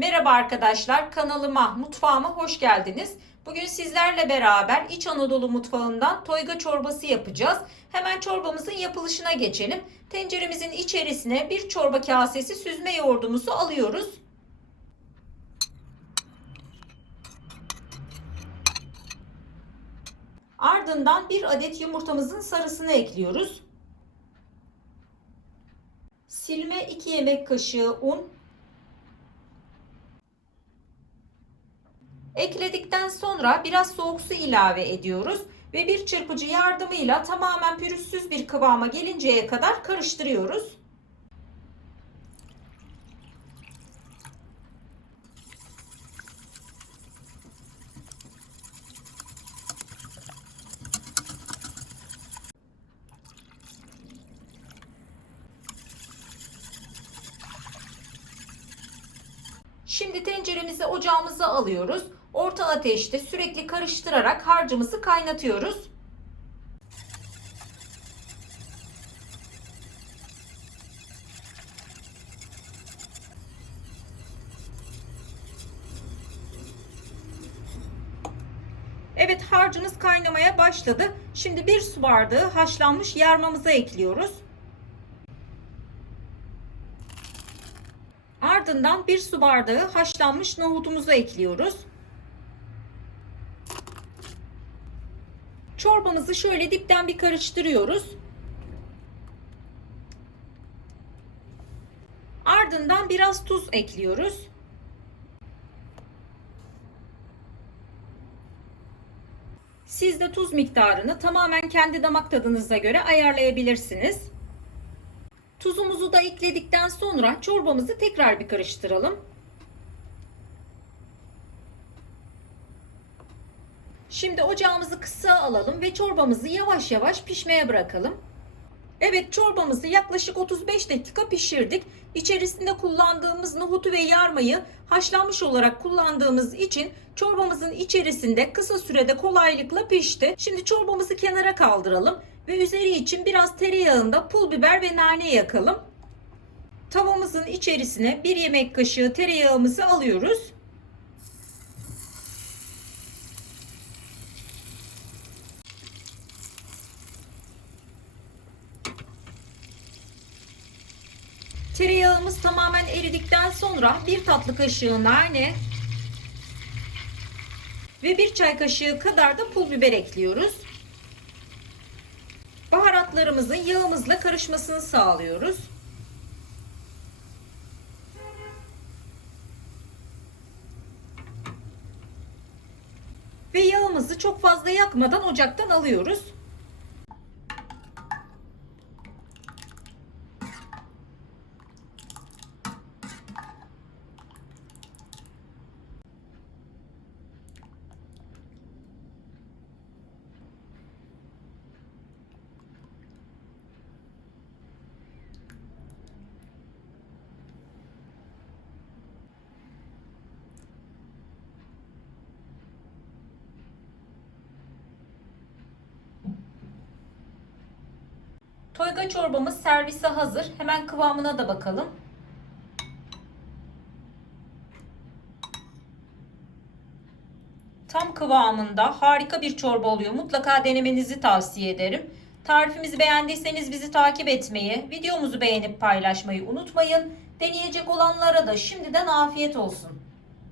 Merhaba arkadaşlar, kanalıma, mutfağıma hoş geldiniz. Bugün sizlerle beraber İç Anadolu mutfağından toyga çorbası yapacağız. Hemen çorbamızın yapılışına geçelim. Tenceremizin içerisine bir çorba kasesi süzme yoğurdumuzu alıyoruz. Ardından bir adet yumurtamızın sarısını ekliyoruz. Silme 2 yemek kaşığı un, Ekledikten sonra biraz soğuk su ilave ediyoruz ve bir çırpıcı yardımıyla tamamen pürüzsüz bir kıvama gelinceye kadar karıştırıyoruz. Şimdi tenceremizi ocağımıza alıyoruz. Orta ateşte sürekli karıştırarak harcımızı kaynatıyoruz. Evet harcımız kaynamaya başladı. Şimdi bir su bardağı haşlanmış yarmamıza ekliyoruz. Ardından bir su bardağı haşlanmış nohutumuzu ekliyoruz. Çorbamızı şöyle dipten bir karıştırıyoruz. Ardından biraz tuz ekliyoruz. Siz de tuz miktarını tamamen kendi damak tadınıza göre ayarlayabilirsiniz. Tuzumuzu da ekledikten sonra çorbamızı tekrar bir karıştıralım. Şimdi ocağımızı kısa alalım ve çorbamızı yavaş yavaş pişmeye bırakalım. Evet çorbamızı yaklaşık 35 dakika pişirdik. İçerisinde kullandığımız nohutu ve yarmayı haşlanmış olarak kullandığımız için çorbamızın içerisinde kısa sürede kolaylıkla pişti. Şimdi çorbamızı kenara kaldıralım ve üzeri için biraz tereyağında pul biber ve nane yakalım. Tavamızın içerisine bir yemek kaşığı tereyağımızı alıyoruz. Tereyağımız tamamen eridikten sonra bir tatlı kaşığı nane ve bir çay kaşığı kadar da pul biber ekliyoruz. Baharatlarımızın yağımızla karışmasını sağlıyoruz. Ve yağımızı çok fazla yakmadan ocaktan alıyoruz. Toyga çorbamız servise hazır. Hemen kıvamına da bakalım. Tam kıvamında harika bir çorba oluyor. Mutlaka denemenizi tavsiye ederim. Tarifimizi beğendiyseniz bizi takip etmeyi, videomuzu beğenip paylaşmayı unutmayın. Deneyecek olanlara da şimdiden afiyet olsun.